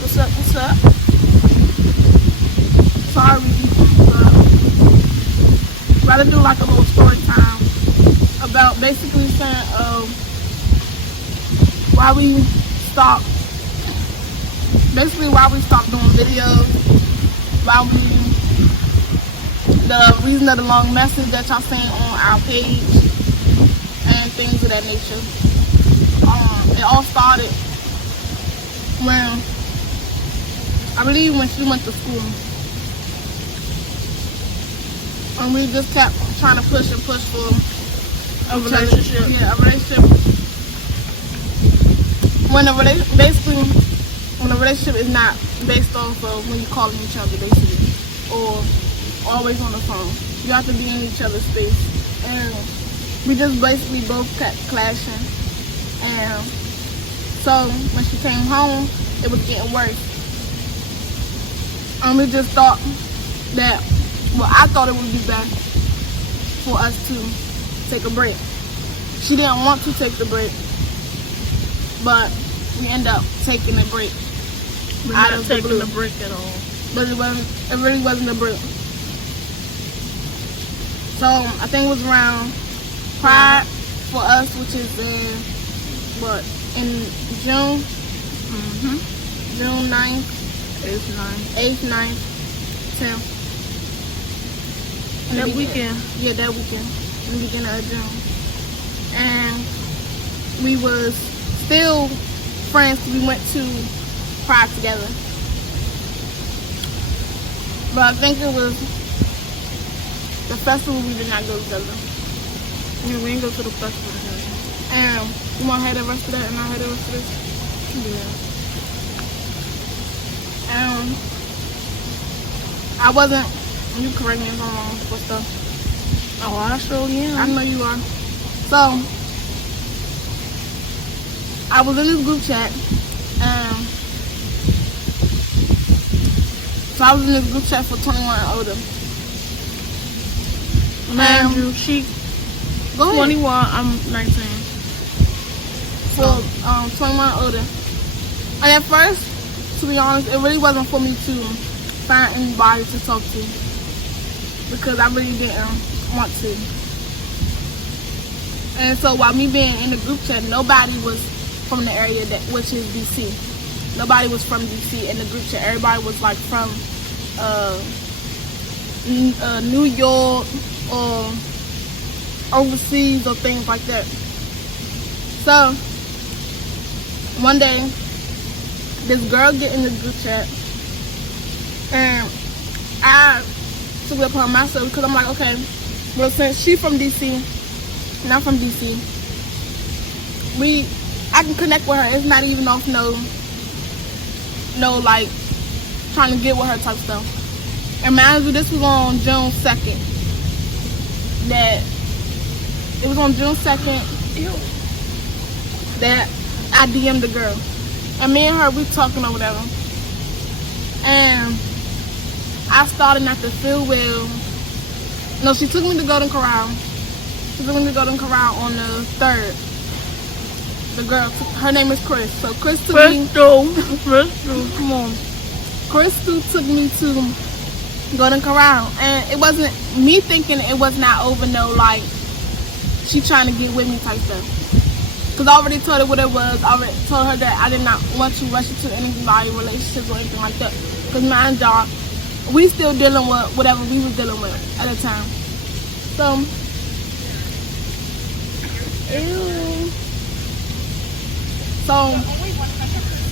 What's up? What's up? Sorry, but rather do like a little story time about basically saying why we stopped. Basically, why we stopped doing videos. Why the reason of the long message that y'all seen on our page and things of that nature. It all started when I believe when she went to school, and we just kept trying to push and push for a relationship. Yeah, a relationship. When a relationship is not based off of when you calling each other, basically, or always on the phone. You have to be in each other's space, and we just basically both kept clashing. And so when she came home, it was getting worse. And we just thought that, well, I thought it would be best for us to take a break. She didn't want to take the break, but we ended up taking a break. We're not taking a break at all. But it really wasn't a break. So I think it was around Pride for us, which is in June. June 9th, 8th, 9th, 10th. That weekend. Yeah, that weekend. In the beginning of June. And we was still friends. We went to Pride together. But I think it was the festival we did not go together. Yeah, we didn't go to the festival together. And you want to have the rest of that and I'll have the rest of this? Yeah. I wasn't, you correct me if I'm wrong with stuff. Oh, I sure am. I know you are. So, I was in this group chat, so I was in this group chat for 21 and older. Mind you, she 21, I'm 19. So, 21 and older. And at first, to be honest, it really wasn't for me to find anybody to talk to, because I really didn't want to. And so while me being in the group chat, nobody was from the area which is DC. Nobody was from DC in the group chat. Everybody was like from New York or overseas or things like that. So one day, this girl get in the group chat, and I took it upon myself because I'm like, okay, well, since she from DC and I'm from DC, I can connect with her. It's not even off no like trying to get with her type stuff. And mind you, this was on June 2nd. It was on June 2nd that I DM'd the girl. And me and her, we talking or whatever. And I started not to feel well. No, she took me to Golden Corral. She took me to Golden Corral on the 3rd. The girl, her name is Chris. So Chris took me. Crystal, come on. Crystal took me to Golden Corral. And it wasn't me thinking it was not over, no, like, she trying to get with me type stuff. Because I already told her what it was. I already told her that I did not want to rush into anybody, relationships or anything like that. Because mind y'all, we still dealing with whatever we was dealing with at the time. So,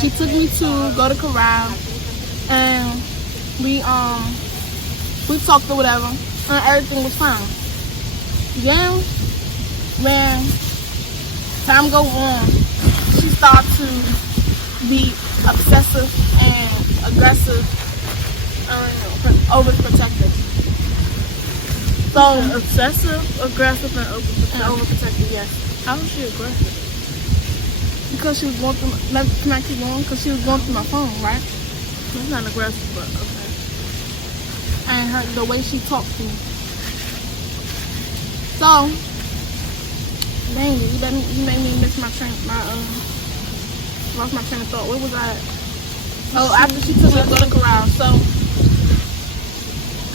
she took me to go to Corral, and we talked or whatever, and everything was fine. Then when time go on, she started to be obsessive and aggressive, overprotective. So obsessive, aggressive, and overprotective, yes. How was she aggressive? Because she was going through. Can I keep going? Because she was going through my phone, right? That's not aggressive, but okay. And the way she talked to me. So, dang it, you made me miss lost my train of thought. Where was I at? Oh, after she took me to Golden Corral. So,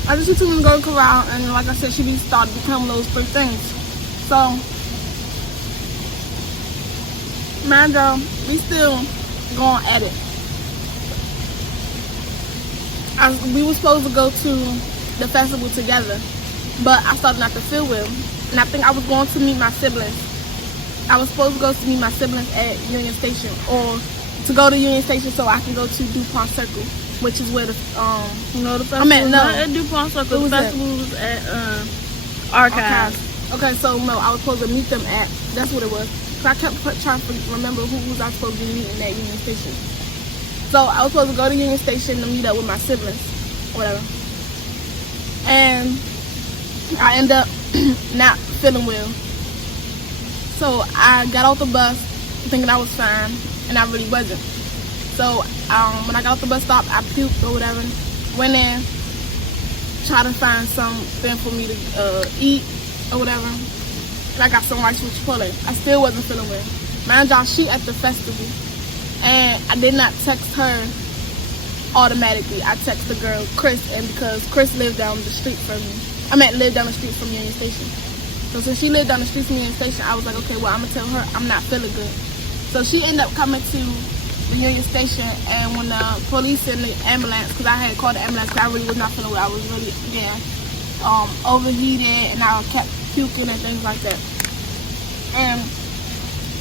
after she took me to Golden Corral, and like I said, she started becoming those 3 things. So, man, girl, we still going at it. We were supposed to go to the festival together, but I started not to feel well. And I think I was going to meet my siblings. I was supposed to go to meet my siblings at Union Station, or to go to Union Station so I can go to DuPont Circle, which is where the you know, the festival I meant, no, not at DuPont Circle. The festival was at Archives. Okay, so no, I was supposed to meet them at, that's what it was. So I kept trying to remember who was I supposed to be meeting at Union Station. So I was supposed to go to Union Station to meet up with my siblings, whatever. And I ended up not feeling well. So I got off the bus thinking I was fine, and I really wasn't. So when I got off the bus stop, I puked or whatever, went in, tried to find something for me to eat or whatever. And I got some rice with Chipotle. I still wasn't feeling well. Mind y'all, she at the festival, and I did not text her automatically. I texted the girl Chris, and because Chris lived down the street from me, lived down the street from Union Station. So since she lived down the street from Union Station, I was like, okay, well, I'm gonna tell her I'm not feeling good. So she ended up coming to the Union Station, and when the police and the ambulance, because I had called the ambulance because I really was not feeling well. I was really, overheated, and I kept puking and things like that. And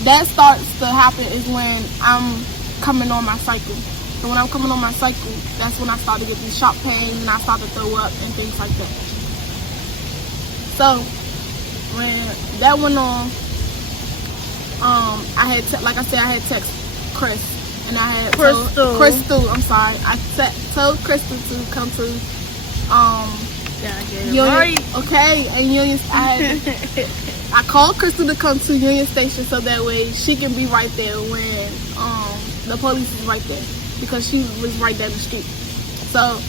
that starts to happen is when I'm coming on my cycle. So when I'm coming on my cycle, that's when I start to get these sharp pains, and I start to throw up and things like that. So when that went on, I had text Chris, and I had Crystal. I'm sorry, I told Crystal to come to Union. Okay, and Union. I called Crystal to come to Union Station so that way she can be right there when the police is right there, because she was right down the street. So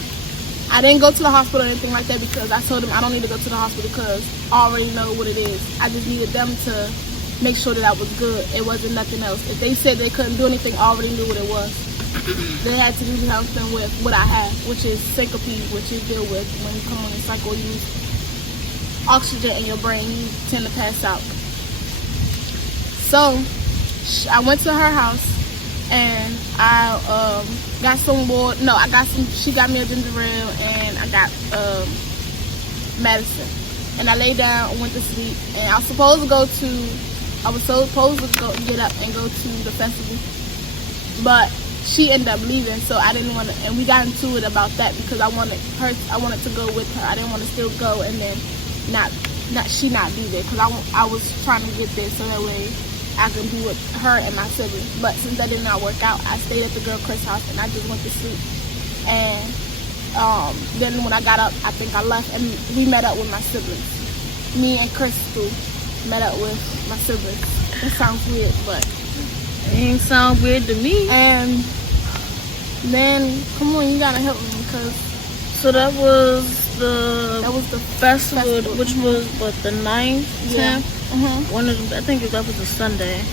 I didn't go to the hospital or anything like that, because I told them I don't need to go to the hospital because I already know what it is. I just needed them to make sure that I was good. It wasn't nothing else. If they said they couldn't do anything, I already knew what it was. They had to do something with what I have, which is syncope, which you deal with when you come on a cycle. You use oxygen in your brain, you tend to pass out. So I went to her house, and I got some more. No, I got some. She got me a ginger ale, and I got medicine. And I laid down and went to sleep. And I was supposed to get up and go to the festival, but she ended up leaving, so I didn't want to. And we got into it about that because I wanted to go with her. I didn't want to still go and then she not be there, because I was trying to get there so that way I can be with her and my siblings. But since that did not work out, I stayed at the girl Chris' house, and I just went to sleep. And then when I got up, I think I left, and we met up with my siblings. Me and Crystal met up with my siblings. It sounds weird, but it ain't sound weird to me. And then, come on, you gotta help me, because so that was the festival, which was what, the 9th, 10th. One of them, I think that was a Sunday.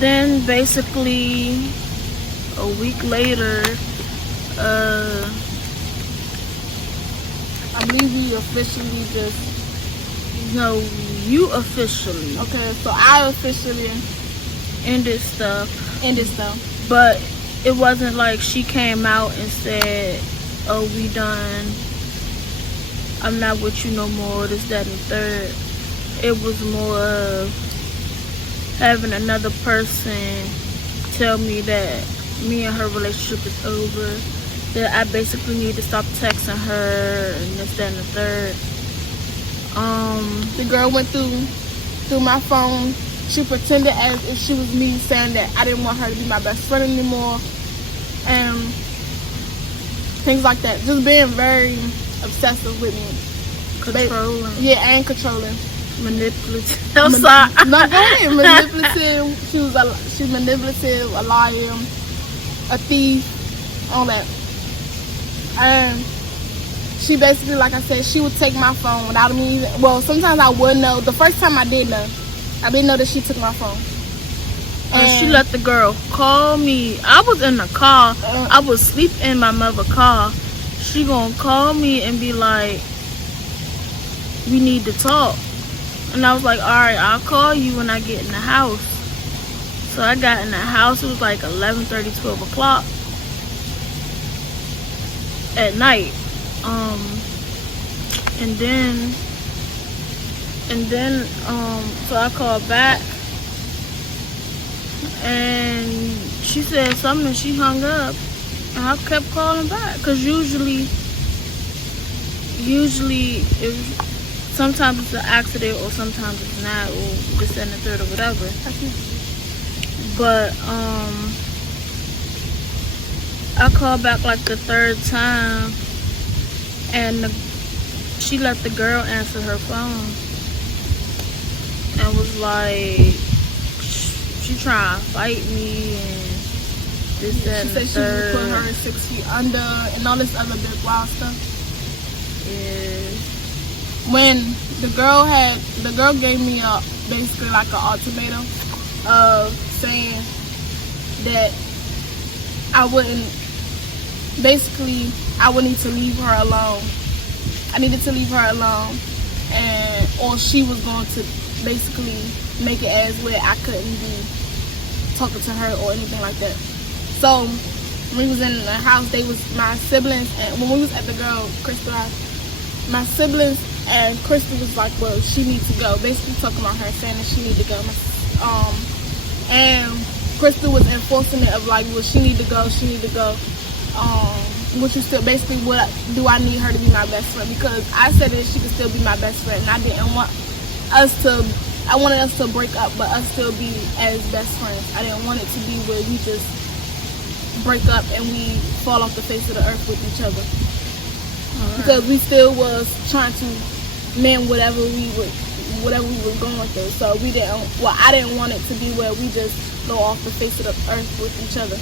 Then basically a week later, I believe we officially you officially. Okay, so I officially ended stuff. But it wasn't like she came out and said, oh, we done, I'm not with you no more, this, that, and the third. It was more of having another person tell me that me and her relationship is over, that I basically need to stop texting her, and this, that, and the third. The girl went through my phone. She pretended as if she was me, saying that I didn't want her to be my best friend anymore, and things like that. Just being very obsessive with me. Controlling. Yeah, and controlling. Manipulative. I'm sorry. Not going manipulative. She's manipulative, a liar, a thief, all that. And she basically, like I said, she would take my phone without me even, well, sometimes I would know. The first time I didn't know that she took my phone. And she let the girl call me. I was in the car. I was asleep in my mother's car. She gonna call me and be like, we need to talk. And I was like, alright, I'll call you when I get in the house. So I got in the house. It was like 11:30, 12 o'clock at night. And then so I called back. And she said something and she hung up. And I kept calling back. Because usually if sometimes it's an accident or sometimes it's not, or this and the third or whatever. But I called back like the third time, and she let the girl answer her phone and was like, she trying to fight me and this, that, and the third. She put her 6 feet under and all this other big wild stuff. Yeah. When the girl gave me basically like an ultimatum of saying that I would need to leave her alone. I needed to leave her alone, or she was going to basically make it as where I couldn't be talking to her or anything like that. So when we was in the house, they was my siblings, and when we was at the girl Crystal house, my siblings and Crystal was like, well, she needs to go, basically talking about her, saying that she need to go. And Crystal was enforcing it of like, well, she need to go, which is still basically what do I need her to be my best friend, because I said that she could still be my best friend, and I wanted us to break up, but us still be as best friends. I didn't want it to be where we just break up and we fall off the face of the earth with each other. Right. Because we still was trying to mend whatever we were going through. So I didn't want it to be where we just go off the face of the earth with each other.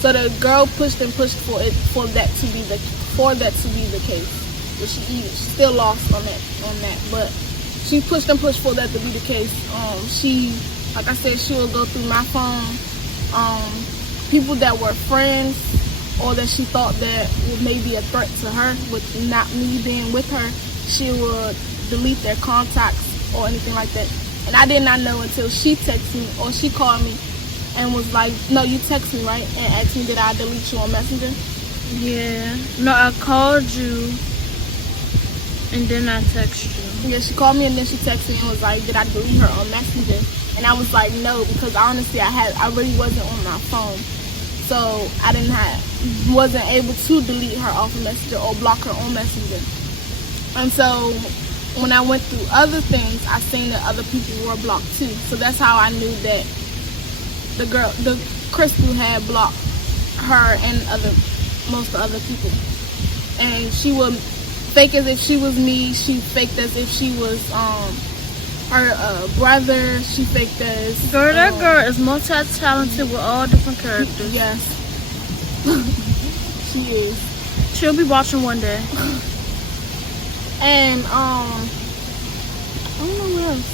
So the girl pushed and pushed for that to be the case. But she still lost on that. But she pushed and pushed for that to be the case. She, like I said, she would go through my phone. People that were friends or that she thought that may be a threat to her, with not me being with her, she would delete their contacts or anything like that. And I did not know until she texted me or she called me and was like, no, you text me, right? And asked me, did I delete you on Messenger? Yeah. No, I called you and then I texted you. Yeah, she called me and then she texted me and was like, did I delete her on Messenger? And I was like, no, because honestly, I really wasn't on my phone. So I wasn't able to delete her off of Messenger or block her on Messenger. And so when I went through other things, I seen that other people were blocked too. So that's how I knew that the Crystal had blocked her and most of the other people. And she would fake as if she was me. She faked as if she was her brother. She faked as girl. That girl is multi-talented with all different characters. Yes, she is. She'll be watching one day. And I don't know what else.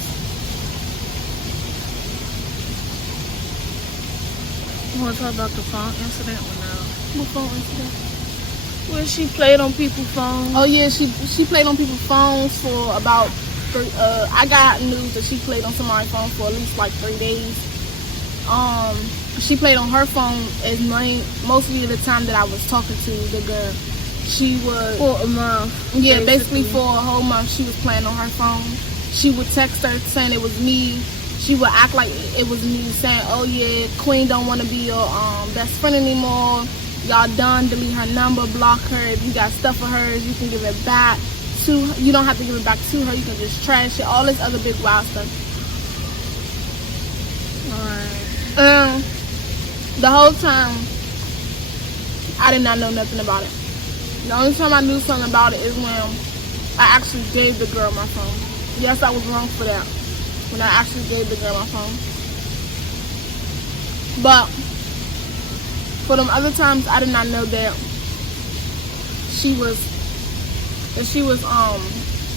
You want to talk about the phone incident or no? What phone incident? Where she played on people's phones. Oh yeah, she played on people's phones for about I got news that she played on somebody's phone for at least like 3 days. She played on her phone mostly the time that I was talking to the girl. She was for a month. Yeah, basically for a whole month she was playing on her phone. She would text her saying it was me. She would act like it was me, saying, oh yeah, Queen don't want to be your best friend anymore. Y'all done, delete her number, block her. If you got stuff of hers, you can give it back to her. You don't have to give it back to her. You can just trash it. All this other big wild stuff. Alright. The whole time, I did not know nothing about it. The only time I knew something about it is when I actually gave the girl my phone. Yes, I was wrong for that. When I actually gave the girl my phone. But for them other times, I did not know that she was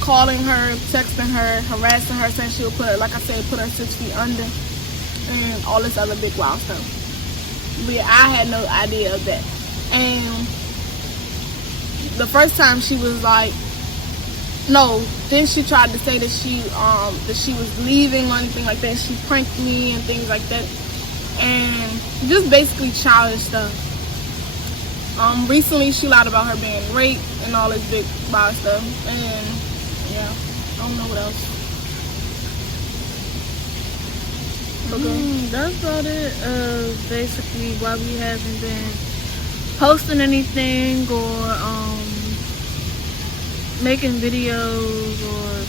calling her, texting her, harassing her, saying she would put her 6 feet under. and all this other big wild stuff. But I had no idea of that. And the first time she was like, no, then she tried to say that she was leaving or anything like that. She pranked me and things like that, and just basically childish stuff. Recently she lied about her being raped and all this big wild stuff, and yeah, I don't know what else. Okay. That's about it. Basically why we haven't been posting anything or making videos or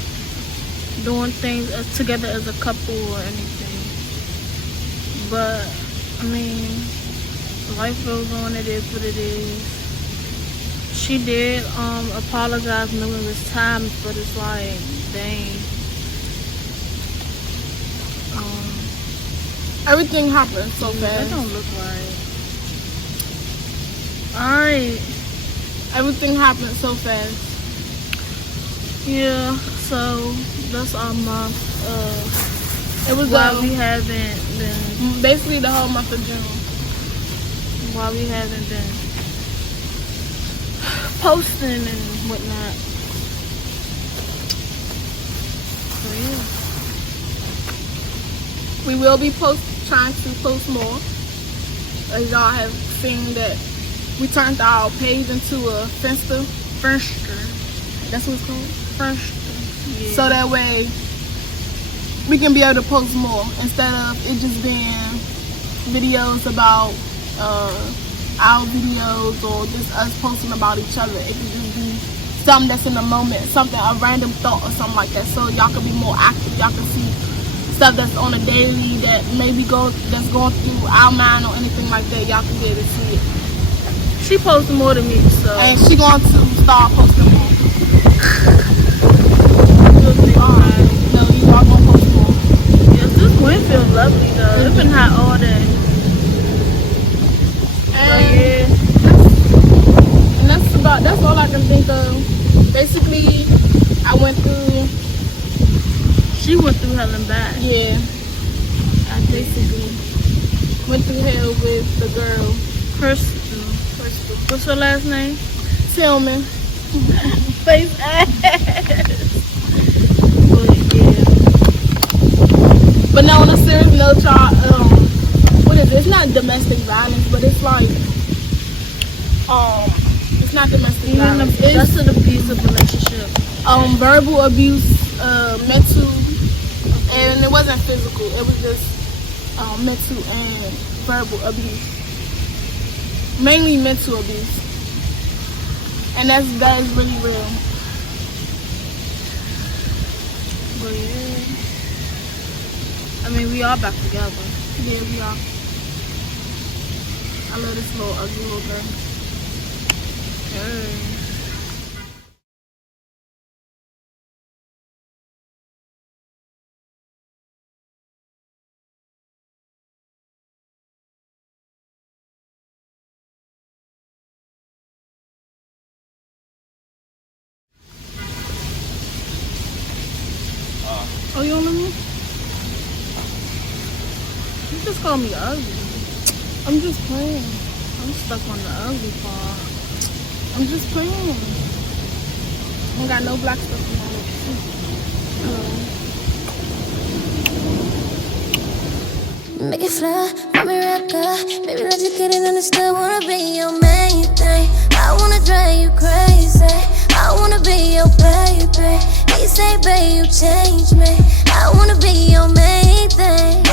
doing things together as a couple or anything. But I mean, life goes on. It is what it is. She did apologize numerous times, but it's like, dang. Everything happened so fast. That don't look right. Alright. Everything happened so fast. Yeah, so that's our month. It was why we haven't been, basically the whole month of June. Why we haven't been posting and whatnot. So yeah. We will be trying to post more. As y'all have seen that we turned our page into a Finster. That's what it's called? Finster. Yeah. So that way we can be able to post more instead of it just being videos about our videos or just us posting about each other. It can just be something that's in the moment, something, a random thought or something like that. So y'all can be more active. Y'all can see stuff that's on a daily that maybe that's going through our mind or anything like that. Y'all can be able to see it. She posts more than me, so. And she going to start posting more. No, you are going to post more. Yes, this wind feels lovely though. It's been hot all day. And that's all I can think of. Basically, I went through. She went through hell and back. Yeah. I basically went through hell with the girl. Crystal. What's her last name? Tillman. Face ass. But yeah. But now on a serious note, y'all, what is it? It's not domestic violence, but it's like, it's not domestic violence. That's an abusive relationship. Verbal abuse, mental, and it wasn't physical. It was just mental and verbal abuse. Mainly mental abuse. And that is really real. But yeah. I mean, we are back together. Yeah, we are. I love this little ugly little girl. Hey. Oh, you don't love me? You just call me ugly. I'm just playing. I'm stuck on the ugly part. I'm just playing. I got no black stuff in my lips. Make it fly, want me rapper. Baby, let's just get it understood. Wanna be your main thing. I wanna drive you crazy. I wanna be your baby. He say, babe, you change me. I wanna be your main thing.